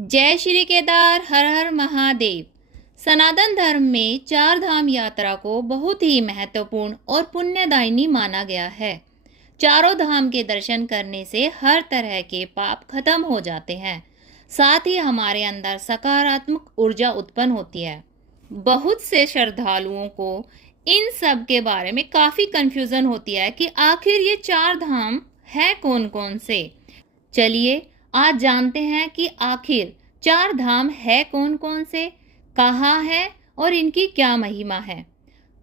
जय श्री केदार, हर हर महादेव। सनातन धर्म में चार धाम यात्रा को बहुत ही महत्वपूर्ण और पुण्यदायिनी माना गया है। चारों धाम के दर्शन करने से हर तरह के पाप खत्म हो जाते हैं, साथ ही हमारे अंदर सकारात्मक ऊर्जा उत्पन्न होती है। बहुत से श्रद्धालुओं को इन सब के बारे में काफ़ी कंफ्यूजन होती है कि आखिर ये चार धाम है कौन कौन से। चलिए आज जानते हैं कि आखिर चार धाम है कौन कौन से, कहाँ है और इनकी क्या महिमा है।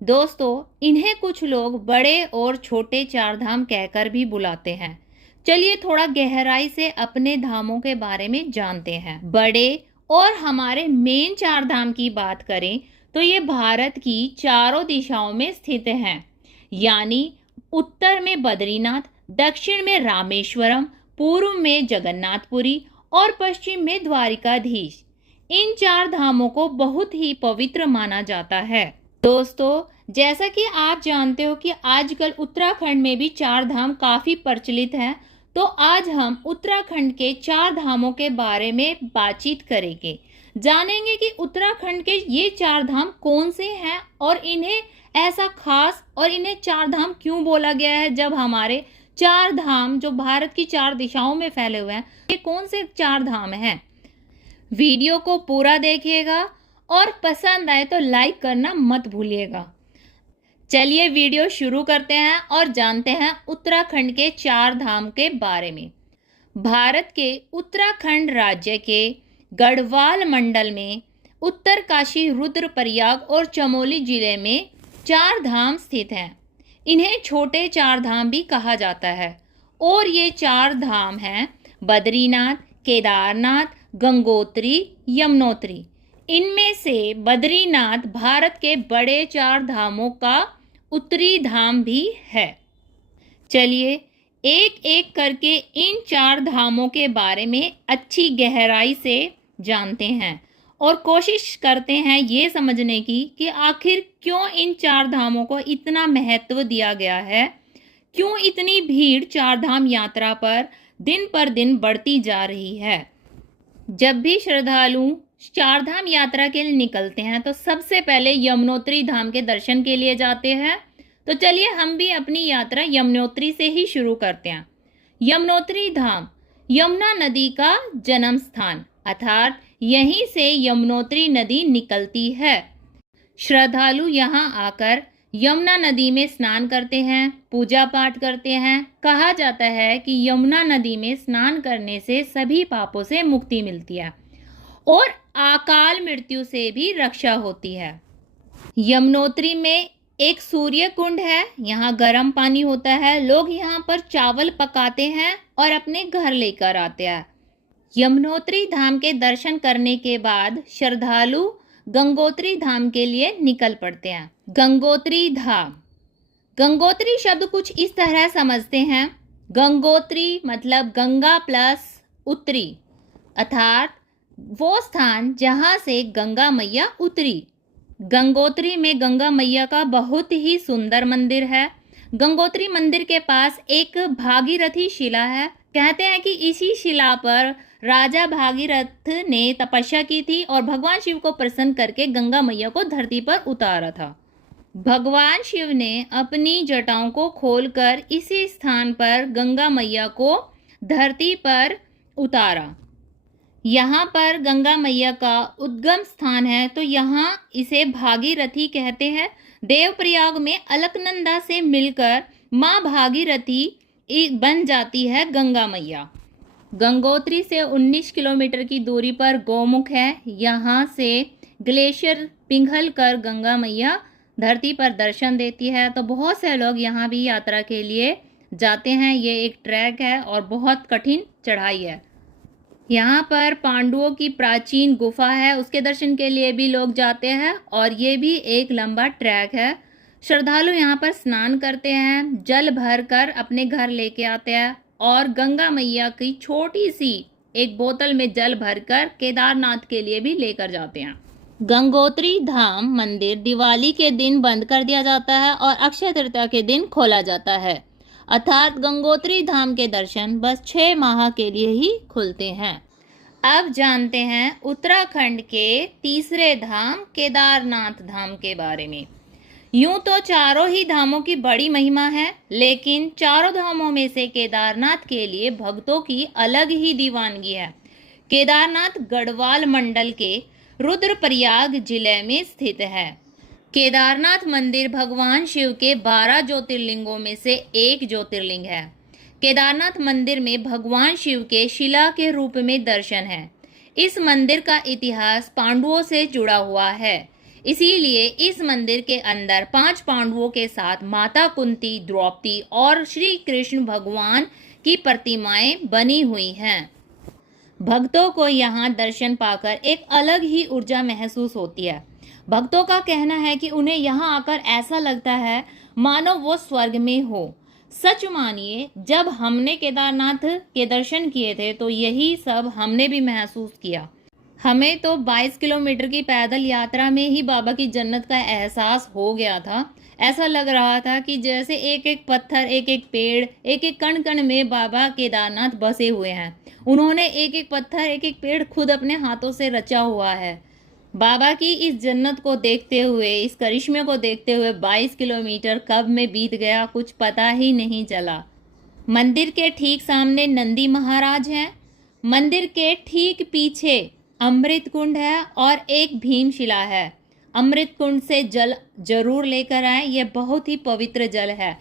दोस्तों, इन्हें कुछ लोग बड़े और छोटे चार धाम कहकर भी बुलाते हैं। चलिए थोड़ा गहराई से अपने धामों के बारे में जानते हैं। बड़े और हमारे मेन चार धाम की बात करें तो ये भारत की चारों दिशाओं में स्थित हैं, यानी उत्तर में बद्रीनाथ, दक्षिण में रामेश्वरम, पूर्व में जगन्नाथपुरी और पश्चिम में द्वारिकाधीश। इन चार धामों को बहुत ही पवित्र माना जाता है। दोस्तों, जैसा कि आप जानते हो कि आजकल उत्तराखंड में भी चार धाम काफी प्रचलित हैं, तो आज हम उत्तराखंड के चार धामों के बारे में बातचीत करेंगे। जानेंगे कि उत्तराखंड के ये चार धाम कौन से हैं और इन्हें ऐसा खास और इन्हें चार धाम क्यों बोला गया है। जब हमारे चार धाम जो भारत की चार दिशाओं में फैले हुए हैं, ये कौन से चार धाम हैं। वीडियो को पूरा देखिएगा और पसंद आए तो लाइक करना मत भूलिएगा। चलिए वीडियो शुरू करते हैं और जानते हैं उत्तराखंड के चार धाम के बारे में। भारत के उत्तराखंड राज्य के गढ़वाल मंडल में उत्तरकाशी, रुद्रप्रयाग और चमोली जिले में चार धाम स्थित हैं। इन्हें छोटे चार धाम भी कहा जाता है और ये चार धाम हैं बद्रीनाथ, केदारनाथ, गंगोत्री, यमुनोत्री। इनमें से बद्रीनाथ भारत के बड़े चार धामों का उत्तरी धाम भी है। चलिए एक एक करके इन चार धामों के बारे में अच्छी गहराई से जानते हैं और कोशिश करते हैं ये समझने की कि आखिर क्यों इन चार धामों को इतना महत्व दिया गया है, क्यों इतनी भीड़ चार धाम यात्रा पर दिन पर दिन बढ़ती जा रही है। जब भी श्रद्धालु चार धाम यात्रा के लिए निकलते हैं तो सबसे पहले यमुनोत्री धाम के दर्शन के लिए जाते हैं। तो चलिए हम भी अपनी यात्रा यमुनोत्री से ही शुरू करते हैं। यमुनोत्री धाम यमुना नदी का जन्म स्थान, अर्थात यहीं से यमुनोत्री नदी निकलती है। श्रद्धालु यहाँ आकर यमुना नदी में स्नान करते हैं, पूजा पाठ करते हैं। कहा जाता है कि यमुना नदी में स्नान करने से सभी पापों से मुक्ति मिलती है और अकाल मृत्यु से भी रक्षा होती है। यमुनोत्री में एक सूर्य कुंड है, यहाँ गर्म पानी होता है। लोग यहाँ पर चावल पकाते हैं और अपने घर लेकर आते हैं। यमुनोत्री धाम के दर्शन करने के बाद श्रद्धालु गंगोत्री धाम के लिए निकल पड़ते हैं। गंगोत्री धाम, गंगोत्री शब्द कुछ इस तरह समझते हैं। गंगोत्री मतलब गंगा प्लस उतरी, अर्थात वो स्थान जहाँ से गंगा मैया उतरी। गंगोत्री में गंगा मैया का बहुत ही सुंदर मंदिर है। गंगोत्री मंदिर के पास एक भागीरथी शिला है। कहते हैं कि इसी शिला पर राजा भागीरथ ने तपस्या की थी और भगवान शिव को प्रसन्न करके गंगा मैया को धरती पर उतारा था। भगवान शिव ने अपनी जटाओं को खोलकर इसी स्थान पर गंगा मैया को धरती पर उतारा। यहाँ पर गंगा मैया का उद्गम स्थान है, तो यहाँ इसे भागीरथी कहते हैं। देवप्रयाग में अलकनंदा से मिलकर माँ भागीरथी बन जाती है गंगा मैया। गंगोत्री से 19 किलोमीटर की दूरी पर गौमुख है। यहाँ से ग्लेशियर पिघल कर गंगा मैया धरती पर दर्शन देती है। तो बहुत से लोग यहाँ भी यात्रा के लिए जाते हैं। ये एक ट्रैक है और बहुत कठिन चढ़ाई है। यहाँ पर पांडवों की प्राचीन गुफा है, उसके दर्शन के लिए भी लोग जाते हैं और ये भी एक लंबा ट्रैक है। श्रद्धालु यहाँ पर स्नान करते हैं, जल भर कर अपने घर लेके आते हैं और गंगा मैया की छोटी सी एक बोतल में जल भरकर केदारनाथ के लिए भी लेकर जाते हैं। गंगोत्री धाम मंदिर दिवाली के दिन बंद कर दिया जाता है और अक्षय तृतीया के दिन खोला जाता है, अर्थात गंगोत्री धाम के दर्शन बस 6 माह के लिए ही खुलते हैं। अब जानते हैं उत्तराखंड के तीसरे धाम केदारनाथ धाम के बारे में। यूं तो चारों ही धामों की बड़ी महिमा है, लेकिन चारों धामों में से केदारनाथ के लिए भक्तों की अलग ही दीवानगी है। केदारनाथ गढ़वाल मंडल के रुद्रप्रयाग जिले में स्थित है। केदारनाथ मंदिर भगवान शिव के 12 ज्योतिर्लिंगों में से एक ज्योतिर्लिंग है। केदारनाथ मंदिर में भगवान शिव के शिला के रूप में दर्शन है। इस मंदिर का इतिहास पांडवों से जुड़ा हुआ है, इसीलिए इस मंदिर के अंदर 5 पांडवों के साथ माता कुंती, द्रौपदी और श्री कृष्ण भगवान की प्रतिमाएं बनी हुई हैं। भक्तों को यहाँ दर्शन पाकर एक अलग ही ऊर्जा महसूस होती है। भक्तों का कहना है कि उन्हें यहाँ आकर ऐसा लगता है मानो वो स्वर्ग में हो। सच मानिए, जब हमने केदारनाथ के दर्शन किए थे तो यही सब हमने भी महसूस किया। हमें तो 22 किलोमीटर की पैदल यात्रा में ही बाबा की जन्नत का एहसास हो गया था। ऐसा लग रहा था कि जैसे एक एक पत्थर, एक एक पेड़, एक एक कण कण में बाबा केदारनाथ बसे हुए हैं। उन्होंने एक एक पत्थर, एक एक पेड़ खुद अपने हाथों से रचा हुआ है। बाबा की इस जन्नत को देखते हुए, इस करिश्मे को देखते हुए 22 किलोमीटर कब में बीत गया कुछ पता ही नहीं चला। मंदिर के ठीक सामने नंदी महाराज हैं। मंदिर के ठीक पीछे अमृत कुंड है और एक भीमशिला है। अमृत कुंड से जल जरूर लेकर आए, यह बहुत ही पवित्र जल है।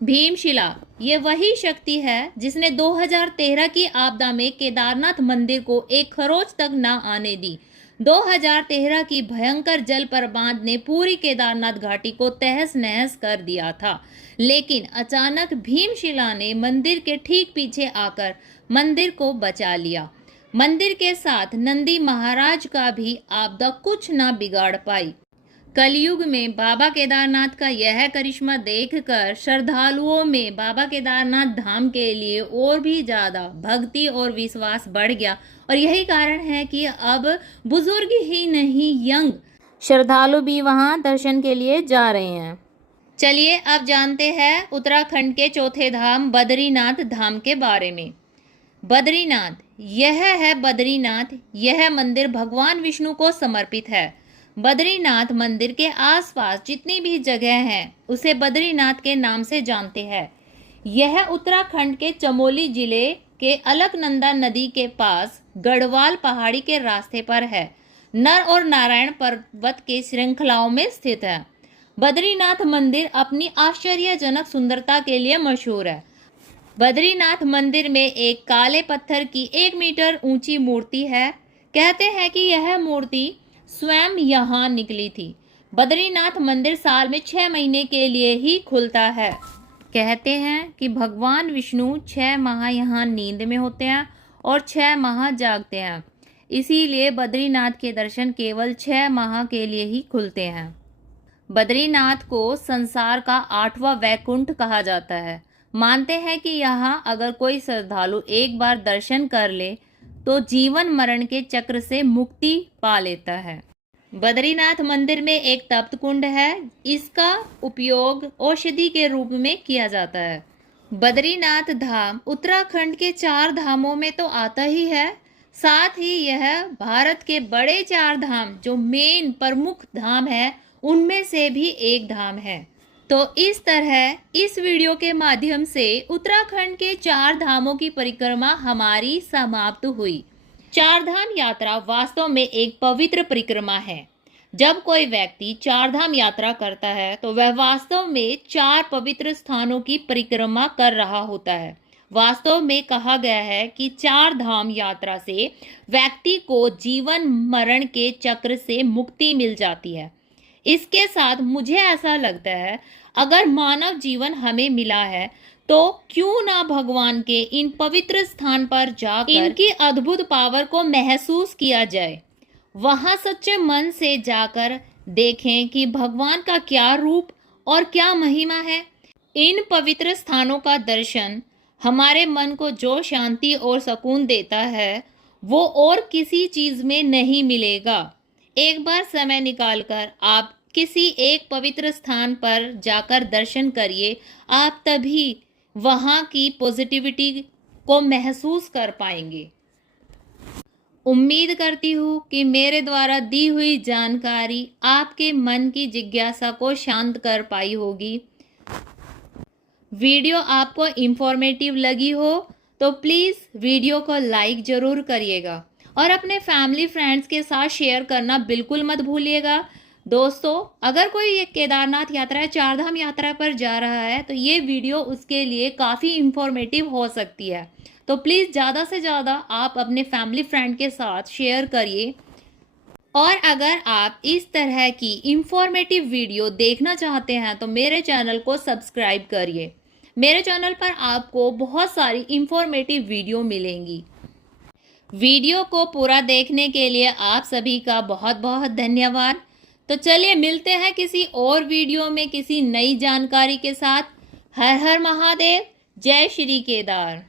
भीमशिला ये वही शक्ति है जिसने 2013 की आपदा में केदारनाथ मंदिर को एक खरोच तक न आने दी। 2013 की भयंकर जल प्रपात ने पूरी केदारनाथ घाटी को तहस नहस कर दिया था, लेकिन अचानक भीमशिला ने मंदिर के ठीक पीछे आकर मंदिर को बचा लिया। मंदिर के साथ नंदी महाराज का भी आपदा कुछ न बिगाड़ पाई। कलयुग में बाबा केदारनाथ का यह करिश्मा देखकर श्रद्धालुओं में बाबा केदारनाथ धाम के लिए और भी ज्यादा भक्ति और विश्वास बढ़ गया, और यही कारण है कि अब बुजुर्ग ही नहीं, यंग श्रद्धालु भी वहां दर्शन के लिए जा रहे हैं। चलिए अब जानते हैं उत्तराखंड के चौथे धाम बद्रीनाथ धाम के बारे में। बद्रीनाथ, यह है बद्रीनाथ। यह मंदिर भगवान विष्णु को समर्पित है। बद्रीनाथ मंदिर के आसपास जितनी भी जगह हैं उसे बद्रीनाथ के नाम से जानते हैं। यह उत्तराखंड के चमोली जिले के अलकनंदा नदी के पास गढ़वाल पहाड़ी के रास्ते पर है। नर और नारायण पर्वत के श्रृंखलाओं में स्थित है। बद्रीनाथ मंदिर अपनी आश्चर्यजनक सुंदरता के लिए मशहूर है। बद्रीनाथ मंदिर में एक काले पत्थर की 1 मीटर ऊंची मूर्ति है। कहते हैं कि यह मूर्ति स्वयं यहाँ निकली थी। बद्रीनाथ मंदिर साल में 6 महीने के लिए ही खुलता है। कहते हैं कि भगवान विष्णु 6 माह यहाँ नींद में होते हैं और 6 माह जागते हैं, इसीलिए बद्रीनाथ के दर्शन केवल 6 माह के लिए ही खुलते हैं। बद्रीनाथ को संसार का 8वां वैकुंठ कहा जाता है। मानते हैं कि यहाँ अगर कोई श्रद्धालु एक बार दर्शन कर ले तो जीवन मरण के चक्र से मुक्ति पा लेता है। बद्रीनाथ मंदिर में एक तप्त कुंड है। इसका उपयोग औषधि के रूप में किया जाता है। बद्रीनाथ धाम उत्तराखंड के 4 धामों में तो आता ही है, साथ ही यह भारत के बड़े 4 धाम जो मेन प्रमुख धाम है उनमें से भी एक धाम है। तो इस तरह इस वीडियो के माध्यम से उत्तराखंड के 4 धामों की परिक्रमा हमारी समाप्त हुई। 4 धाम यात्रा वास्तव में एक पवित्र परिक्रमा है। जब कोई व्यक्ति 4 धाम यात्रा करता है तो वह वास्तव में 4 पवित्र स्थानों की परिक्रमा कर रहा होता है। वास्तव में कहा गया है कि 4 धाम यात्रा से व्यक्ति को जीवन मरण के चक्र से मुक्ति मिल जाती है। इसके साथ मुझे ऐसा लगता है अगर मानव जीवन हमें मिला है तो क्यों ना भगवान के इन पवित्र स्थान पर जाकर इनकी अद्भुत पावर को महसूस किया जाए। वहां सच्चे मन से जाकर देखें कि भगवान का क्या रूप और क्या महिमा है। इन पवित्र स्थानों का दर्शन हमारे मन को जो शांति और सुकून देता है वो और किसी चीज में नहीं मिलेगा। एक बार समय निकालकर आप किसी एक पवित्र स्थान पर जाकर दर्शन करिए, आप तभी वहाँ की पॉजिटिविटी को महसूस कर पाएंगे। उम्मीद करती हूँ कि मेरे द्वारा दी हुई जानकारी आपके मन की जिज्ञासा को शांत कर पाई होगी। वीडियो आपको इन्फॉर्मेटिव लगी हो तो प्लीज़ वीडियो को लाइक ज़रूर करिएगा और अपने फैमिली फ्रेंड्स के साथ शेयर करना बिल्कुल मत भूलिएगा। दोस्तों, अगर कोई ये केदारनाथ यात्रा, चारधाम यात्रा पर जा रहा है तो ये वीडियो उसके लिए काफ़ी इन्फॉर्मेटिव हो सकती है। तो प्लीज़ ज़्यादा से ज़्यादा आप अपने फैमिली फ्रेंड के साथ शेयर करिए। और अगर आप इस तरह की इंफॉर्मेटिव वीडियो देखना चाहते हैं तो मेरे चैनल को सब्सक्राइब करिए। मेरे चैनल पर आपको बहुत सारी इंफॉर्मेटिव वीडियो मिलेंगी। वीडियो को पूरा देखने के लिए आप सभी का बहुत बहुत धन्यवाद। तो चलिए मिलते हैं किसी और वीडियो में किसी नई जानकारी के साथ। हर हर महादेव, जय श्री केदार।